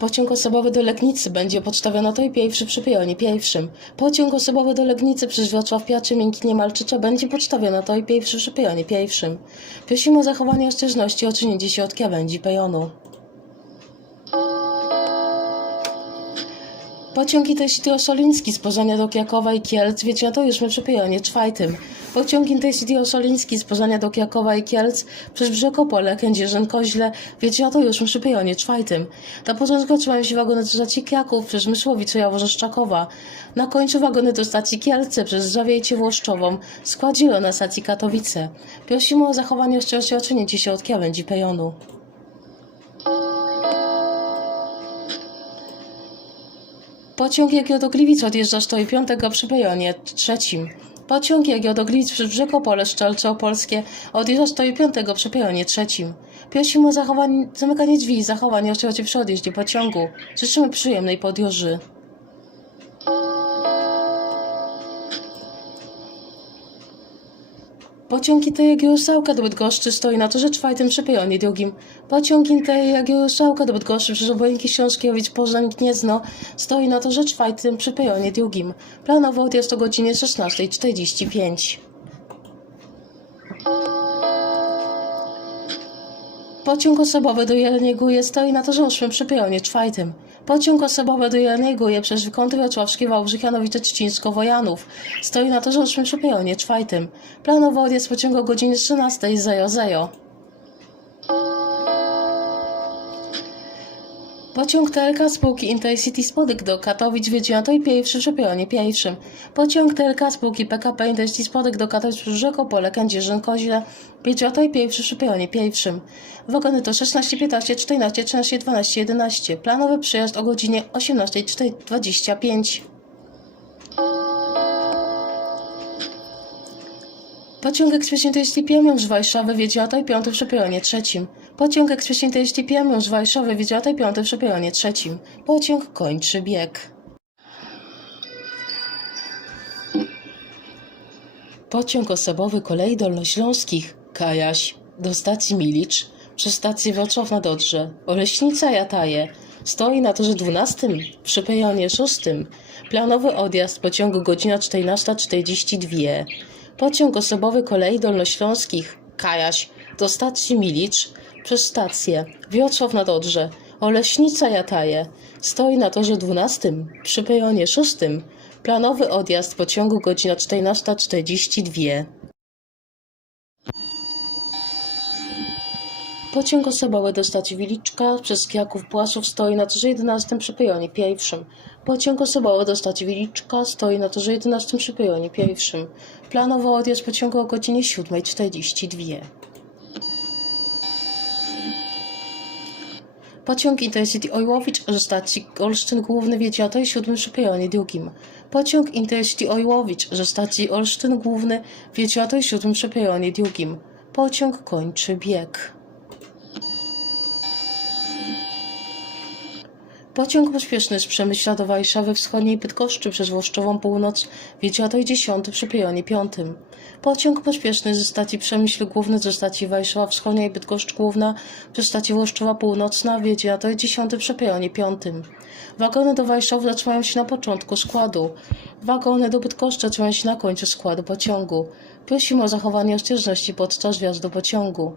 Pociąg osobowy do Legnicy będzie pocztowy na tej pierwszy przy peronie pierwszym. Pociąg osobowy do Legnicy przez Wrocław Piaczy Miękkinie Malczycze będzie pocztowy na tej pierwszy przy peronie pierwszym. Prosimy o zachowanie ostrożności o czynięcie się od krawędzi peronu. Pociąg Intercity Osoliński z Poznania do Krakowa i Kielc wysiadujemy przy peronie czwartym. Pociąg Intercity Osoliński z Poznania do Krakowa i Kielc przez Brzeg Opole, Kędzierzyn, Koźle wysiadujemy przy peronie czwartym. Na początku trzymają się wagony do stacji Kraków przez Mysłowice Jaworze-Szczakowa. Na końcu wagony do stacji Kielce przez Zawiejcie Włoszczową, skład Zielona stacji Katowice. Prosimy o zachowanie ostrożności o czynięcie się od krawędzi peronu. Pociąg Jagieł do Gliwic odjeżdża 105 przy peronie trzecim. Pociąg Jagieł do Gliwic przez Brzeg Opole Szczelce Opolskie odjeżdża 105 przy peronie trzecim. Prosimy o zachowanie, zamykanie drzwi i zachowanie ostrożności przy odjeździe pociągu. Życzymy przyjemnej podróży. Pociąg Inter-Jagiełło-Sałka do Bydgoszczy stoi na torze czwartym przy peronie drugim. Pociąg Inter-Jagiełło-Sałka do Bydgoszczy przez Obojęki Śląskiewic Poznań Gniezno stoi na torze czwartym przy peronie drugim. Planowy odjazd o godzinie 16.45. Pociąg osobowy do Jeleniej Góry stoi na torze ósmym przy peronie czwartym. Pociąg osobowy do Jeleniej Góry przez Wykąty Wrocławskie, Wałbrzych, Janowice, Trzcińsko, Wojanów stoi na torze ósmym przy peronie czwartym. Planowy odjazd pociągu o godzinie 13.00. Pociąg TLK spółki Intercity Spodek do Katowic wiedzie i pierwszy przy peronie pierwszym. Pociąg TLK spółki PKP Intercity Spodek do Katowic przy Rzekopole, Kędzierzyn, Koźle wiedzie i pierwszy przy peronie pierwszym. Wagony to 16, 15, 14, 13, 12, 11. Planowy przyjazd o godzinie 18.25. Pociąg Ekspres Intercity Piemiąż z Warszawy wiedzie tej piąty przy peronie trzecim. Pociąg Ekspres Intercity Piemiąż z Warszawy wiedzie o tej piąty przy peronie trzecim. Pociąg kończy bieg. Pociąg osobowy kolei dolnośląskich Kajaś do stacji Milicz przez stację Wrocław na Dodrze. Oleśnica Jataje stoi na torze 12 przy peronie 6. Planowy odjazd pociągu godzina 14.42. Pociąg osobowy kolei dolnośląskich Kajaś do stacji Milicz przez stację Wrocław na Dodrze. Oleśnica Jataje stoi na torze 12 przy peronie 6. Planowy odjazd pociągu godzina 14.42. Pociąg osobowy do stacji Wiliczka przez Kraków Płaszów stoi na torze 11 przy peronie pierwszym. Pociąg osobowy do stacji Wiliczka stoi na torze 11 przy peronie pierwszym. Planowy odjazd pociągu o godzinie 7.42. Pociąg Intercity Ojłowicz ze stacji Olsztyn Główny wiedzie o tej 7 przy peronie drugim. Pociąg Intercity Ojłowicz ze stacji Olsztyn Główny wiedzie o tej 7 przy peronie drugim. Pociąg kończy bieg. Pociąg pośpieszny z Przemyśla do Warszawy Wschodniej Bydgoszczy przez Włoszczową Północ tej 10 przy peronie 5. Pociąg pośpieszny ze stacji Przemyśl Główny do stacji Warszawa Wschodnia i Bydgoszcz Główna przez stację Włoszczowa Północna tej 10 przy peronie 5. Wagony do Warszawy zatrzymają się na początku składu. Wagony do Bydgoszczy zatrzymają się na końcu składu pociągu. Prosimy o zachowanie ostrożności podczas wjazdu pociągu.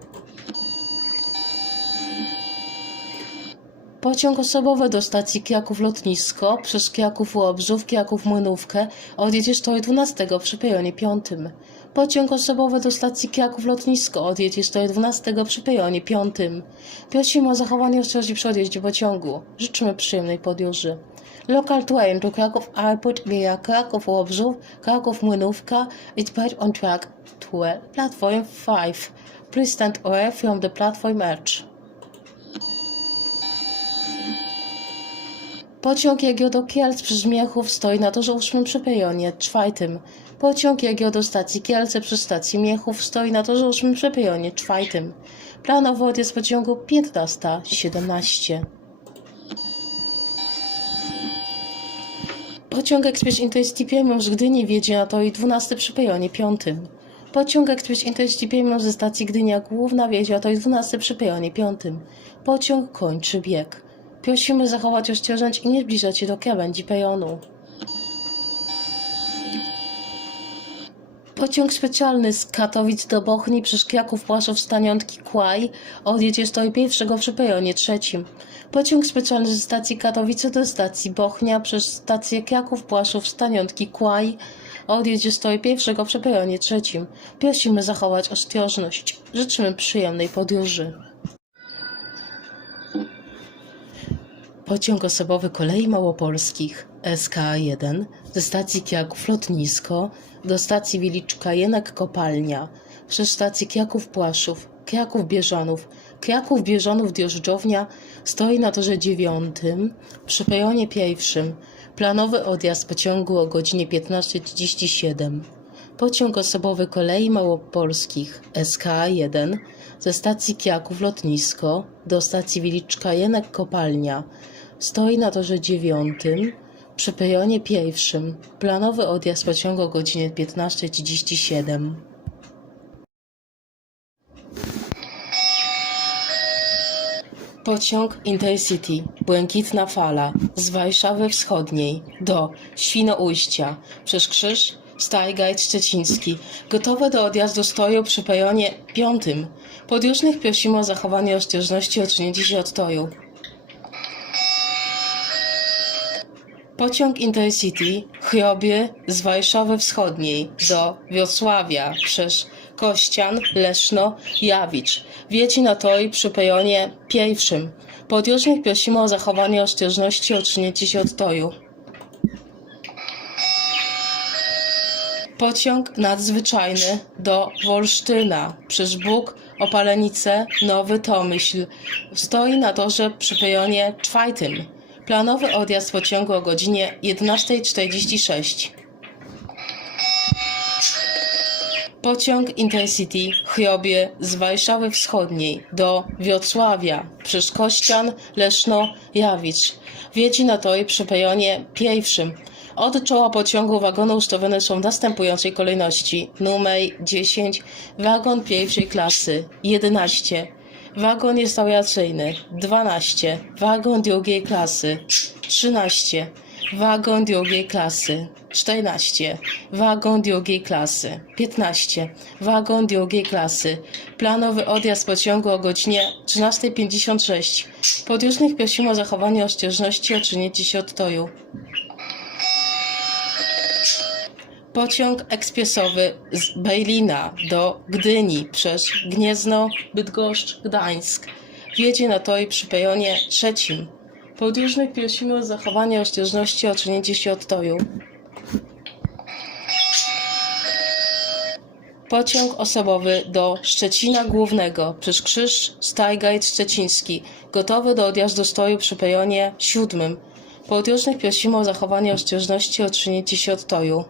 Pociąg osobowy do stacji Kraków Lotnisko przez Kraków Łobrzów, Kraków Młynówkę odjedzie stoję 12 przy peronie 5. Pociąg osobowy do stacji Kraków Lotnisko odjedzie stoję 12 przy peronie 5. Prosimy o zachowanie ostrożności przy odjeździe pociągu. Życzymy przyjemnej podróży. Local train to Kraków Airport via Kraków Łobrzów, Kraków Młynówka is back on track 12, platform 5. Please stand away from the platform edge. Pociąg Jagieł do Kielc przez Miechów stoi na torze ósmym przy peronie czwartym. Pociąg Jagieł do stacji Kielce przez stację Miechów stoi na torze ósmym przy peronie czwartym. Planowy odjazd pociągu 15.17. Pociąg Ekspres Intercity Piemiąż z Gdyni wiedzie na tori 12 przy peronie 5. Pociąg Ekspres Intercity Piemiąż ze stacji Gdynia Główna wiedzie na tori 12 przy peronie 5. Pociąg kończy bieg. Prosimy zachować ostrożność i nie zbliżać się do krawędzi peronu. Pociąg specjalny z Katowic do Bochni przez Kraków Płaszów Staniątki Kłaj odjedzie stoi pierwszego przy peronie trzecim. Pociąg specjalny ze stacji Katowice do stacji Bochnia przez stację Kraków Płaszów Staniątki Kłaj odjedzie stoi pierwszego przy peronie trzecim. Prosimy zachować ostrożność. Życzymy przyjemnej podróży. Pociąg osobowy Kolei Małopolskich SK1 ze stacji Kraków Lotnisko do stacji Wiliczka Jenek Kopalnia przez stację Kraków Płaszów, Kraków Bieżanów, Kraków Bieżanów Drożdżownia stoi na torze dziewiątym przy peronie pierwszym. Planowy odjazd pociągu o godzinie 15.37. Pociąg osobowy Kolei Małopolskich SK1 ze stacji Kraków Lotnisko do stacji Wiliczka Jenek Kopalnia stoi na torze dziewiątym przy peronie pierwszym. Planowy odjazd pociągu o godzinie 15.37. Pociąg Intercity Błękitna Fala z Warszawy Wschodniej do Świnoujścia przez Krzyż Stargate Szczeciński gotowe do odjazdu stoją przy peronie piątym. Podróżnych prosimy o zachowanie ostrożności i odsunięcie się od toru. Pociąg Intercity Chrobie z Warszawy Wschodniej do Wrocławia przez Kościan, Leszno, Jawicz. Wieci na tor przy peronie pierwszym. Podróżnych prosimy o zachowanie ostrożności odsunięcie się od toru. Pociąg nadzwyczajny do Wolsztyna przez Bóg, Opalenice, Nowy Tomyśl. Stoi na torze przy peronie czwartym. Planowy odjazd pociągu o godzinie 11.46. Pociąg Intercity Chrobie z Warszawy Wschodniej do Wrocławia przez Kościan, Leszno, Jawicz. Wiedzi na tor przy peronie pierwszym. Od czoła pociągu wagony ustawione są w następującej kolejności. Numer 10, wagon pierwszej klasy 11, wagon restauracyjny 12, wagon drugiej klasy. 13, wagon drugiej klasy. 14, wagon drugiej klasy. 15, wagon drugiej klasy. Planowy odjazd pociągu o godzinie 13.56. Podróżnych prosimy o zachowanie ostrożności i odsunięcie się od toru. Pociąg ekspresowy z Berlina do Gdyni przez Gniezno, Bydgoszcz, Gdańsk. Wjedzie na tor przy peronie trzecim. Podróżnych prosimy o zachowanie ostrożności i odsunięcie się od toru. Pociąg osobowy do Szczecina Głównego przez Krzyż Stargate Szczeciński, gotowy do odjazdu stoju przy peronie siódmym. Podróżnych prosimy o zachowanie ostrożności i odsunięcie się od toru.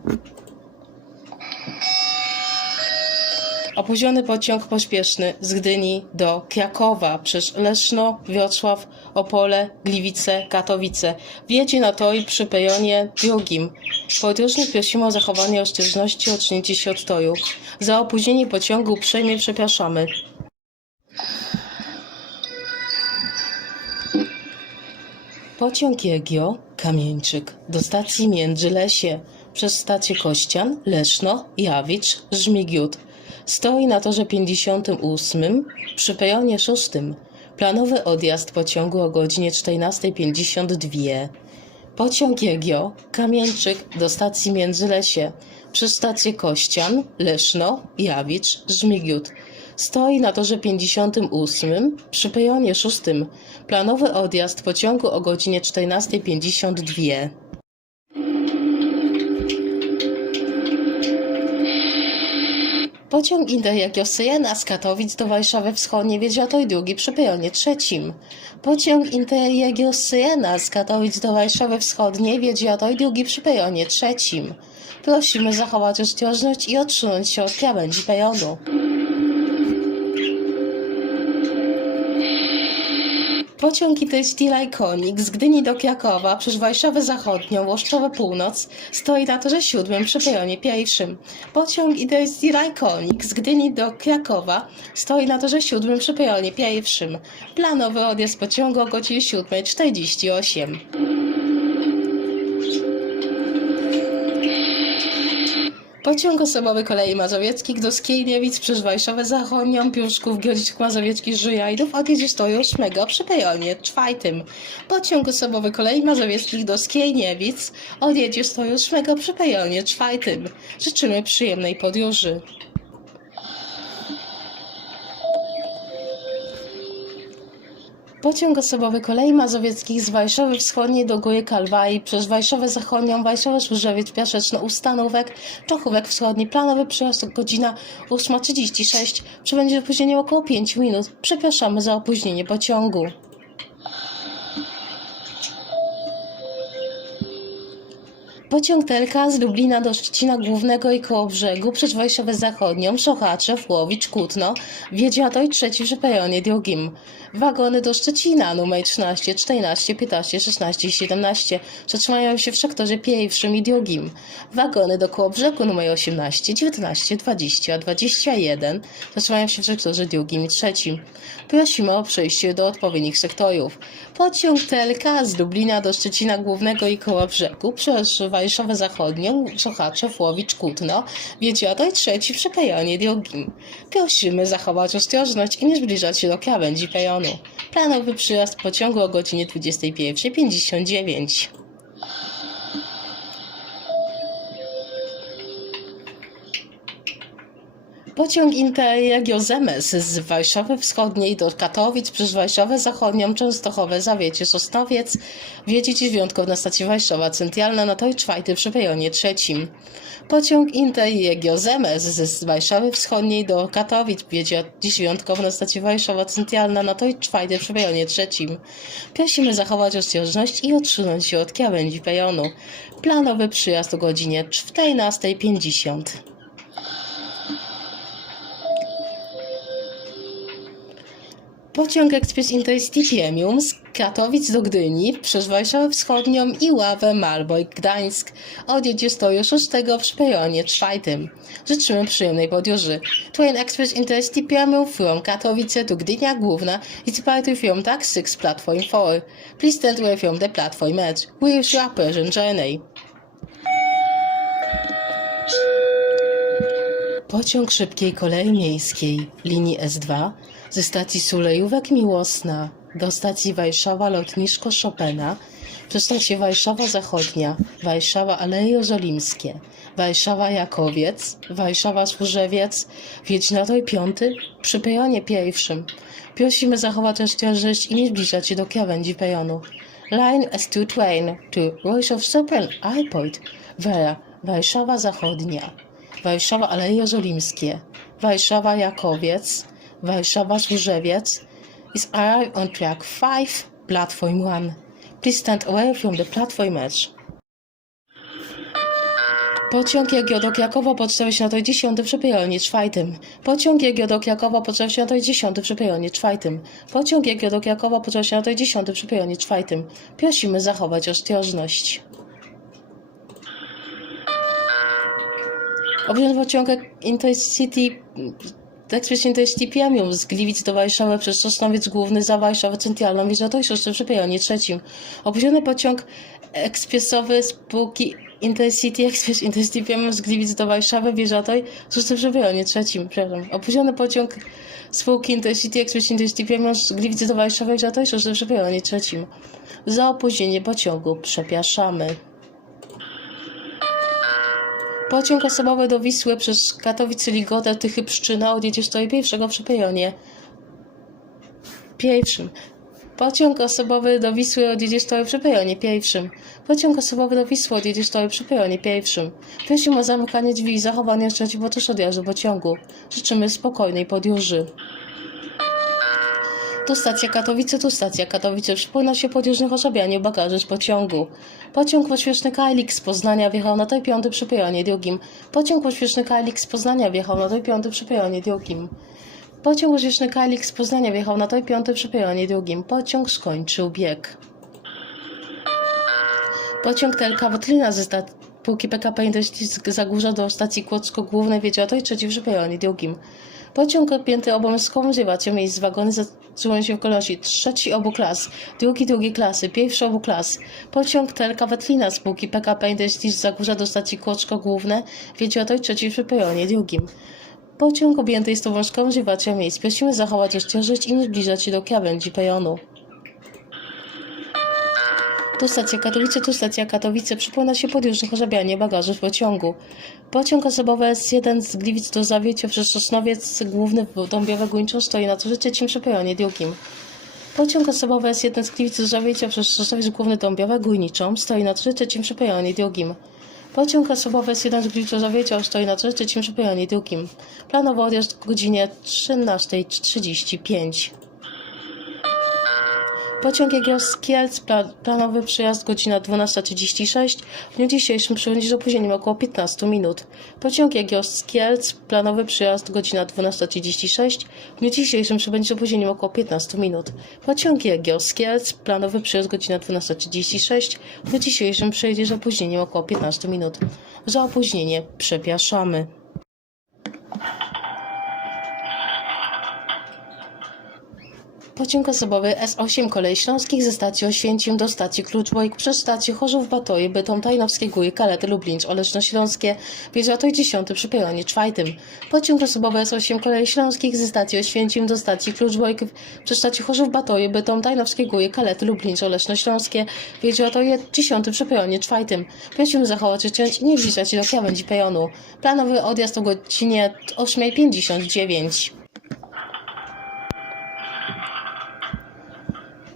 Opóźniony pociąg pośpieszny z Gdyni do Krakowa przez Leszno, Wrocław, Opole, Gliwice, Katowice. Wjedzie na tor przy peronie drugim. Podróżnych prosimy o zachowanie ostrożności i odsunięcie się od toru. Za opóźnienie pociągu uprzejmie przepraszamy. Pociąg Jegio, Kamieńczyk do stacji Międzylesie przez stację Kościan, Leszno, Jawicz, Żmigiut. Stoi na torze 58 przy peronie 6. Planowy odjazd pociągu o godzinie 14.52. Pociąg Jegio, Kamieńczyk do stacji Międzylesie przez stację Kościan, Leszno, Jawicz, Żmigiut. Stoi na torze 58 przy peronie 6. Planowy odjazd pociągu o godzinie 14.52. Pociąg Interjagio-Syena z Katowic do Warszawy Wschodniej wiedzie to i drugi przy peronie trzecim. Pociąg Interjagio-Syena z Katowic do Warszawy Wschodniej wiedzie to i drugi przy peronie trzecim. Prosimy zachować ostrożność i odsunąć się od krawędzi peronu. Pociąg Intercity Lajkonik z Gdyni do Krakowa przez Warszawę Zachodnią, Łoszczowe Północ stoi na torze siódmym przy peronie pierwszym. Pociąg Intercity Lajkonik z Gdyni do Krakowa stoi na torze siódmym przy peronie pierwszym. Planowy odjazd pociągu o godzinie 7.48. Pociąg osobowy kolei mazowieckich do Skierniewic przez Warszawę Zachodnią, Piuszków, Grodzisk Mazowieckich, Żyjajdów odjedzie stoju 8 przy peronie czwartym. Pociąg osobowy kolei mazowieckich do Skierniewic odjedzie stoju 8 przy peronie czwartym. Życzymy przyjemnej podróży. Pociąg osobowy kolei mazowieckich z Warszawy Wschodniej do Góry Kalwarii przez Warszawę Zachodnią, Warszawę Służewiec, Piaszeczno, Ustanówek, Czochówek Wschodni. Planowy przyjazd godzina 8.36. Przybędzie opóźnienie około 5 minut. Przepraszamy za opóźnienie pociągu. Pociąg TLK z Lublina do Szczecina Głównego i Kołobrzegu przez Warszawę Zachodnią, Sochaczew, Łowicz, Kutno, Wiedziatoj trzeci przy drugim. Wagony do Szczecina numer 13, 14, 15, 16 i 17 zatrzymają się w sektorze pierwszym i drugim. Wagony do Kołobrzegu numer 18, 19, 20, 21 zatrzymają się w sektorze drugim i trzecim. Prosimy o przejście do odpowiednich sektorów. Pociąg TLK z Lublina do Szczecina Głównego i Kołobrzegu przez Warszawę Zachodnią, Sochaczew, Łowicz, Kutno, Wiedziatoj trzeci przy peronie drugim. Prosimy zachować ostrożność i nie zbliżać się do krawędzi peronu. Planowy przyjazd pociągu o godzinie 21.59. Pociąg Interregio Zemes z Warszawy Wschodniej do Katowic przez Warszawę Zachodnią, Częstochowe, Zawiecie, Sosnowiec wiedzie dziś wyjątkowo na stacji Warszawa Centralna na tor czwarty przy peronie trzecim. Pociąg Interregio Zemes z Warszawy Wschodniej do Katowic wiedzie dziś wyjątkowo na stacji Warszawa Centralna na tor czwarty przy peronie trzecim. Prosimy zachować ostrożność i odsunąć się od krawędzi peronu. Planowy przyjazd o godzinie 14.50. Pociąg Express Intercity Premium z Katowic do Gdyni przez Warszawę Wschodnią i Ławę, Malbork, Gdańsk odjedzie stoju 6 przy peronie czwartym. Życzymy przyjemnej podróży. Train Express Intercity Premium from Katowice to Gdynia Główna is departing from Tax 6 Platform 4. Please stand away from the platform edge. We wish you a pleasant journey. Pociąg szybkiej kolei miejskiej linii S2 ze stacji Sulejówek Miłosna do stacji Warszawa Lotnisko Chopina przez stację Warszawa Zachodnia, Warszawa Aleje Jerozolimskie, Warszawa Jakowiec, Warszawa Służewiec, Wiedźnatoj Piąty przy peronie pierwszym. Prosimy zachować ostrożność i nie zbliżać się do krawędzi peronu. Line S2 train to Wrocław Super Airport, Wera, Warszawa Zachodnia. Warszawa Aleje Jerozolimskie, Warszawa Jakowiec, Warszawa Służewiec is arrived on track 5, platform 1. Please stand away from the platform edge. Pociąg Jagio do Krakowa potrzebuje się na to 10 przy peronie czwartym. Pociąg Jagio do Krakowa potrzebuje się na to 10 przy peronie czwartym. Pociąg Jagio do Krakowa potrzebuje się na to 10 przy peronie czwartym. Prosimy zachować ostrożność. Obrzęd pociąg Intercity Express Intercity Premium z Gliwic do Warszawy przez Sosnowiec Główny za Warszawę Centralną wjeżdża jeszcze przy peronie trzecim. Opóźniony pociąg ekspresowy spółki Intercity Express Intercity Premium z Gliwic do Warszawy wjeżdża jeszcze przy peronie trzecim. Przepraszam. Opóźniony pociąg spółki Intercity Express Intercity Premium z Gliwic do Warszawy wjeżdża jeszcze przy peronie trzecim. Za opóźnienie pociągu przepraszamy. Pociąg osobowy do Wisły przez Katowice, Ligotę, Tychy, Pszczyna odjedzie pierwszego przy peronie pierwszym. Pociąg osobowy do Wisły odjedzie stoi przy peronie pierwszym. Pociąg osobowy do Wisły odjedzie stoi przy peronie pierwszym. Prosimy o zamykanie drzwi i zachowanie trzeci podczas odjazdu pociągu. Życzymy spokojnej podróży. Tu stacja Katowice, tu stacja Katowice. Przypomina się podróżnych o bagaży z pociągu. Pociąg pośpieszny KLX z Poznania wjechał na tej piąty przy peronie drugim. Pociąg pośpieszny KLX z Poznania wjechał na tej piąty przy peronie drugim. Pociąg użyteczny KLX z Poznania wjechał na toj piąty przy peronie drugim. Pociąg skończył bieg. Pociąg TLK Wetlina ze spółki PKP z Zagórza do stacji Kłodzko Głównej wiedział to i trzeci przy peronie drugim. Pociąg objęty obowiązkową zjewacją miejsc wagony zatrzymują się w kolejności trzeci obu klas, drugi drugiej klasy, pierwszy obu klas. Pociąg TLK Wetlina z spółki PKP Industrii z Zagórza do stacji Kłodzko Główne wiedział to i trzeci przy peronie drugim. Pociąg objęty jest obowiązkową zjewacją miejsc. Prosimy zachować ostrożność i nie zbliżać się do krawędzi pejonu. Tu stacja Katowice, tu stacja Katowice. Przypomina się podróżnych orzabianie bagaży w pociągu. Pociąg osobowy S1 z Gliwic do Zawiecia przez Sosnowiec główny w Dąbiowe Guńczą stoi na trzecim przy peronie drugim. Pociąg osobowy S1 z Gliwic do Zawiecia przez Sosnowiec główny Dąbiowe Górniczą stoi na trzecim przy peronie drugim. Pociąg osobowy S1 z Gliwic do Zawiecia stoi na trzecim przy peronie drugim. Planowy odjazd o godzinie 13.35. Pociąg Jagielloń z Kielc, pla- planowy przyjazd godzina 12.36. W dniu dzisiejszym przybędzie z opóźnieniem około 15 minut. Pociąg Jagielloń z Kielc, planowy przyjazd godzina 12.36. W dniu dzisiejszym przybędzie z opóźnieniem około 15 minut. Pociąg Jagielloń z Kielc, planowy przyjazd godzina 12.36. W dniu dzisiejszym z opóźnieniem około 15 minut. Za opóźnienie przepraszamy. Pociąg osobowy S8 Kolei Śląskich ze stacji Oświęcim do stacji Kluczbojk przez stację Chorzów Batoje, Bytom, Tajnowskie Góry, Kalety, Lublincz, Oleszno Śląskie, Bieżatoj 10 przy peronie czwartym. Pociąg osobowy S8 Kolei Śląskich ze stacji Oświęcim do stacji Kluczbojk przez stację Chorzów Batoje, Bytom, Tajnowskie Góry, Kalety, Lublincz, Oleszno Śląskie, Bieżatoj 10 przy czwartym. Prosimy zachować uciąć i nie się do krawędzi peronu. Planowy odjazd o godzinie 8.59.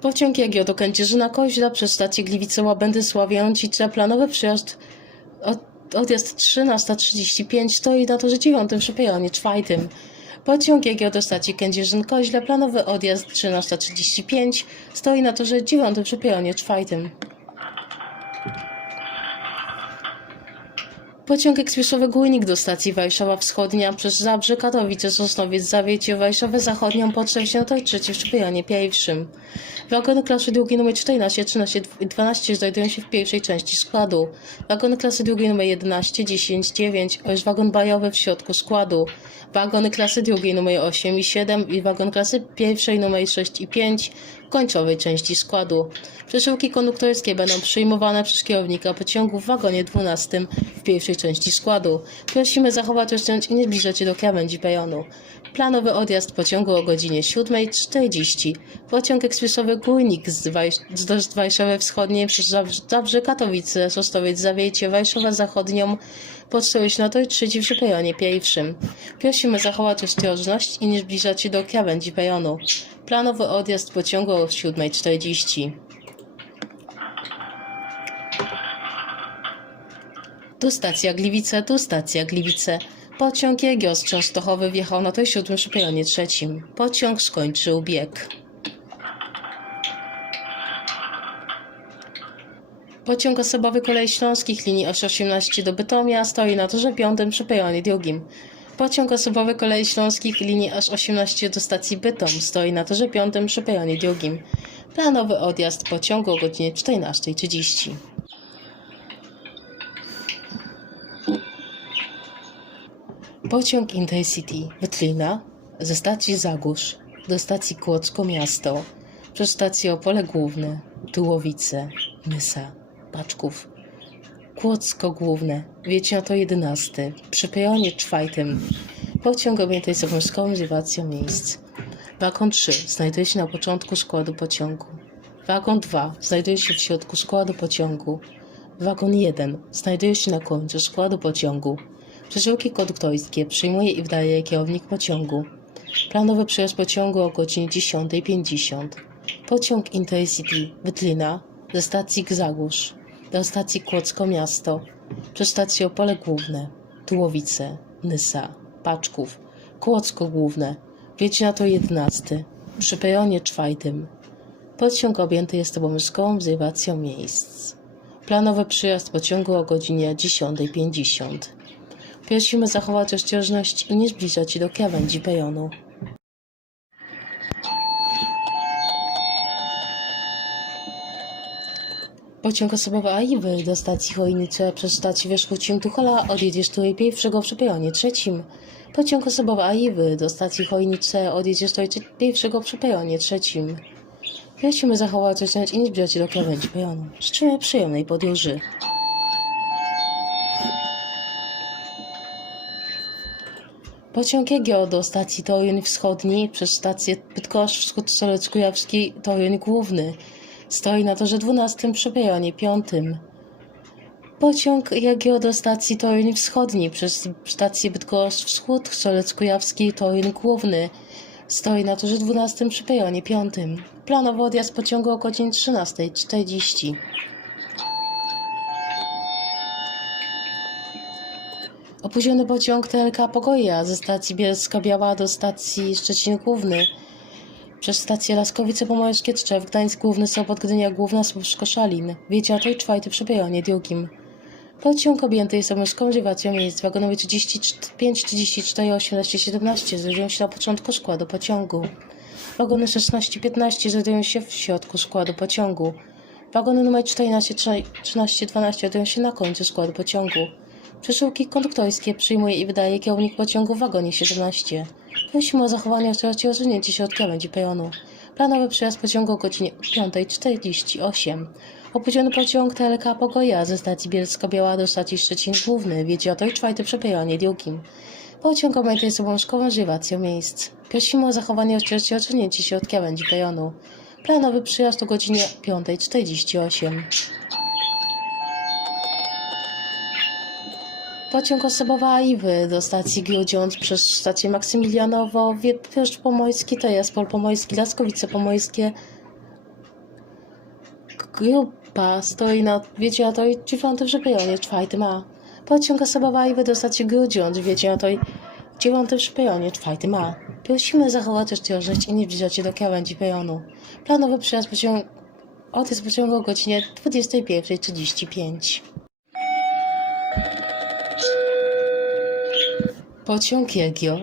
Pociąg Jagieł do Kędzierzyna Koźla przez stację Gliwice Łabędy Sławiancice. Planowy przyjazd od, odjazd 13.35 stoi na torze 9 przy peronie czwartym. Pociąg Jagieł do stacji Kędzierzyn Koźle. Planowy odjazd 13.35 stoi na torze 9 przy peronie czwartym. Pociąg ekspresowy Górnik do stacji Warszawa Wschodnia przez Zabrze, Katowice, Sosnowiec, Zawiecie, Warszawę Zachodnią po 63 przy peronie pierwszym. Wagony klasy drugiej nr 14, 13 i 12 znajdują się w pierwszej części składu. Wagony klasy drugiej nr 11, 10, 9 oraz wagon bajowy w środku składu. Wagony klasy drugiej nr 8 i 7 i wagon klasy pierwszej nr 6 i 5 w końcowej części składu. Przesyłki konduktorskie będą przyjmowane przez kierownika pociągu w wagonie 12 w pierwszej części składu. Prosimy zachować oszczędność i nie zbliżać się do krawędzi pejonu. Planowy odjazd pociągu o godzinie 7.40. Pociąg ekspresowy Górnik z, Waj- z Warszawy Wschodniej przez Zabrze- Katowice, Sostowiec, Zawiecie, Warszawę Zachodnią na to trzeci przy pejonie pierwszym. Prosimy zachować ostrożność i nie zbliżać się do krawędzi pejonu. Planowy odjazd pociągu o 7.40. Tu stacja Gliwice, tu stacja Gliwice. Pociąg z Częstochowy wjechał na to siódmym przy peronie trzecim. Pociąg skończył bieg. Pociąg osobowy Kolei Śląskich linii S18 do Bytomia stoi na torze piątym przy drugim. Pociąg osobowy Kolei Śląskich linii S18 do stacji Bytom stoi na torze piątym przy drugim. Planowy odjazd pociągu o godzinie 14.30. Pociąg Intercity Wytlina ze stacji Zagórz do stacji Kłodzko Miasto przez stację Opole Główne, Tułowice, Nysa, Paczków, Kłodzko Główne, Wiecie to 11, przy peronie czwartym. Pociąg objęty jest obowiązkową zjewacją miejsc. Wagon 3 znajduje się na początku składu pociągu. Wagon 2 znajduje się w środku składu pociągu. Wagon 1 znajduje się na końcu składu pociągu. Przesyłki konduktorskie przyjmuje i wydaje kierownik pociągu. Planowy przyjazd pociągu o godzinie 10.50. Pociąg Intercity Wytlina ze stacji Gzagórz do stacji Kłodzko Miasto przez stację Opole Główne, Tułowice, Nysa, Paczków, Kłodzko Główne, Wiecie to 11, przy peronie czwartym. Pociąg objęty jest obowiązkową zjewacją miejsc. Planowy przyjazd pociągu o godzinie 10.50. Prosimy zachować ostrożność i nie zbliżać się do krawędzi pejonu. Pociąg osobowy AI wyjdzie do stacji Chojnice przez stację wierzchu Cimtuchola odjedziesz tutaj pierwszego przy pejonie trzecim. Pociąg osobowy AI wyjdzie do stacji Chojnice odjedziesz tutaj pierwszego przy pejonie trzecim. Prosimy zachować ostrożność i nie zbliżać się do krawędzi pejonu. Życzymy przyjemnej podróży. Pociąg Egio do stacji Toruń Wschodni przez stację Bydgoszcz Wschód Strzelec Kujawski Toruń Główny. Stoi na torze 12 przy peronie 5. Pociąg Egio do stacji Toruń Wschodni przez stację Bydgoszcz Wschód Strzelec Kujawski Toruń Główny. Stoi na torze 12 przy peronie 5. Planowy odjazd pociągu o godzinie 13.40. Opóźniony pociąg TLK Pogoja ze stacji Bielska-Biała do stacji Szczecin Główny. Przez stację Laskowice Pomorskie Tczew, Gdańsk Główny, Sopot, Gdynia Główna, Słupsk, Koszalin. Wieciatoj czwarty przy drugim. Pociąg objęty jest obowiązkową rezerwacją miejsc wagonowy 35, 34, 18, 17 znajdują się na początku składu pociągu. Wagony 16, 15 znajdują się w środku składu pociągu. Wagony numer 14, 13, 12 znajdują się na końcu składu pociągu. Przesyłki konduktorskie przyjmuje i wydaje kierownik pociągu w wagonie 17. Prosimy o zachowanie ostrożności rozwinięcie się od krawędzi peronu. Planowy przyjazd pociągu o godzinie 5.48. Opóźniony pociąg TLK Pogoja ze stacji Bielska-Biała do stacji Szczecin Główny. Wiedzie o i czwarty przy peronie drugim. Pociąg jest obowiązkową rezerwacją miejsc. Prosimy o zachowanie ostrożności odsunięcie się od krawędzi peronu. Planowy przyjazd o godzinie 5.48. Pociąg osobowy AIWY do stacji Grudziądz przez stację Maksymilianowo, Wietpioszcz Pomorski, Tejaspol Pomorski, Laskowice Pomorskie. Grupa stoi na, wiecie, na tej dziewiątym przepejonie, czwartym A. Pociąg osobowy AIWY do stacji Grudziądz, wiecie, na tej dziewiątym przepejonie, czwartym A. Prosimy zachować ostrożność i nie zbliżać się do krawędzi pejonu. Planowy przyjazd pociągu, odjazd pociągu o godzinie 21.35. Pociąg Jegio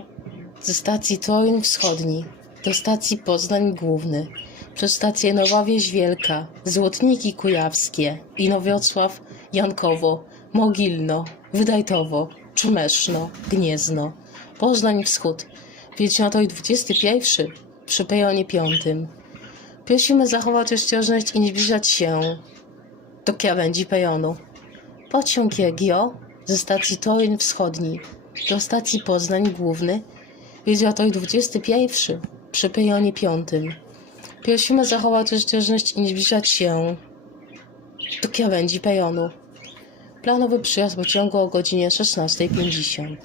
ze stacji Toruń Wschodni do stacji Poznań Główny przez stację Nowa Wieś Wielka, Złotniki Kujawskie, Inowrocław, Jankowo, Mogilno, Wydajtowo, Czumeszno, Gniezno, Poznań Wschód. Wiedź na to i 21 przy pejonie 5. Prosimy zachować ostrożność i nie zbliżać się do krawędzi pejonu. Pociąg Jegio ze stacji Toruń Wschodni do stacji Poznań Główny wiedzie o to i 21 przy pejonie 5. Prosimy zachować ostrożność i nie zbliżać się do krawędzi pejonu. Planowy przyjazd pociągu o godzinie 16.50.